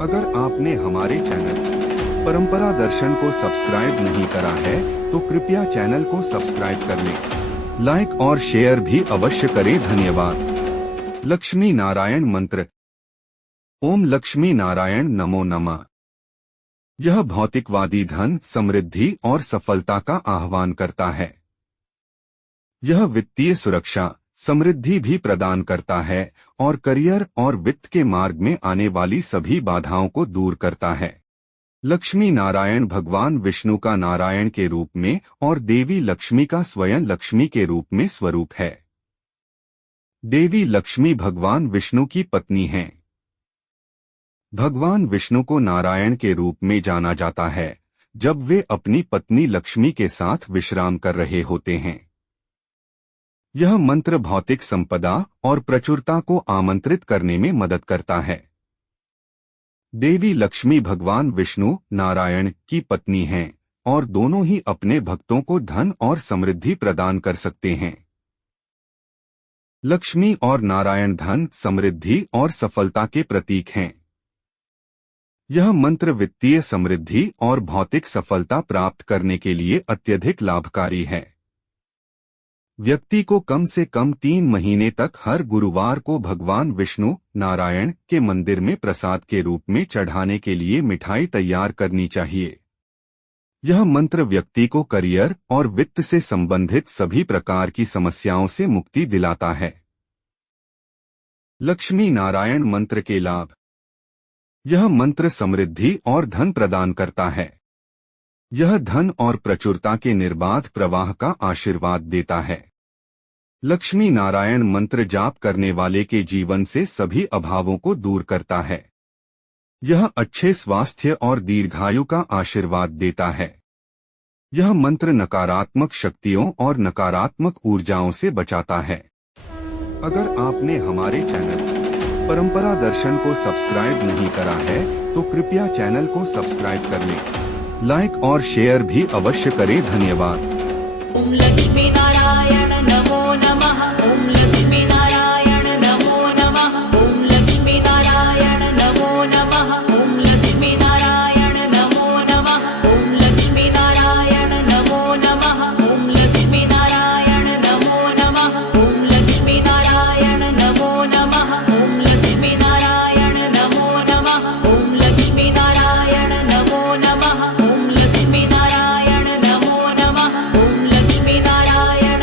अगर आपने हमारे चैनल परंपरा दर्शन को सब्सक्राइब नहीं करा है तो कृपया चैनल को सब्सक्राइब कर लें। लाइक और शेयर भी अवश्य करें। धन्यवाद। लक्ष्मी नारायण मंत्र। ओम लक्ष्मी नारायण नमो नमः। यह भौतिकवादी धन, समृद्धि और सफलता का आह्वान करता है। यह वित्तीय सुरक्षा, समृद्धि भी प्रदान करता है और करियर और वित्त के मार्ग में आने वाली सभी बाधाओं को दूर करता है। लक्ष्मी नारायण भगवान विष्णु का नारायण के रूप में और देवी लक्ष्मी का स्वयं लक्ष्मी के रूप में स्वरूप है। देवी लक्ष्मी भगवान विष्णु की पत्नी हैं। भगवान विष्णु को नारायण के रूप में जाना जाता है जब वे अपनी पत्नी लक्ष्मी के साथ विश्राम कर रहे होते हैं। यह मंत्र भौतिक संपदा और प्रचुरता को आमंत्रित करने में मदद करता है। देवी लक्ष्मी भगवान विष्णु नारायण की पत्नी हैं और दोनों ही अपने भक्तों को धन और समृद्धि प्रदान कर सकते हैं। लक्ष्मी और नारायण धन, समृद्धि और सफलता के प्रतीक हैं। यह मंत्र वित्तीय समृद्धि और भौतिक सफलता प्राप्त करने के लिए अत्यधिक लाभकारी है। व्यक्ति को कम से कम 3 महीने तक हर गुरुवार को भगवान विष्णु नारायण के मंदिर में प्रसाद के रूप में चढ़ाने के लिए मिठाई तैयार करनी चाहिए। यह मंत्र व्यक्ति को करियर और वित्त से संबंधित सभी प्रकार की समस्याओं से मुक्ति दिलाता है। लक्ष्मी नारायण मंत्र के लाभ। यह मंत्र समृद्धि और धन प्रदान करता है। यह धन और प्रचुरता के निर्बाध प्रवाह का आशीर्वाद देता है। लक्ष्मी नारायण मंत्र जाप करने वाले के जीवन से सभी अभावों को दूर करता है। यह अच्छे स्वास्थ्य और दीर्घायु का आशीर्वाद देता है। यह मंत्र नकारात्मक शक्तियों और नकारात्मक ऊर्जाओं से बचाता है। अगर आपने हमारे चैनल परंपरा दर्शन को सब्सक्राइब नहीं करा है तो कृपया चैनल को सब्सक्राइब कर लें। लाइक और शेयर भी अवश्य करें। धन्यवाद। ओम लक्ष्मी नारायण नमो नमः। ओम लक्ष्मी नारायण नमो नमः। ओम लक्ष्मी नारायण नमो नमः। ओम लक्ष्मी नारायण नमो नमः। ओम लक्ष्मी नारायण नमो नमः। ओम लक्ष्मी नारायण नमो नमः। ओम लक्ष्मी नारायण नमो नमः। ओम लक्ष्मी नारायण नमो नमः। ओम लक्ष्मी नारायण नमो नमः। ओम लक्ष्मी नारायण नमो नमः। ओम लक्ष्मी नारायण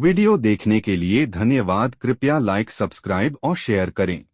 वीडियो देखने के लिए धन्यवाद। कृपया लाइक, सब्सक्राइब और शेयर करें।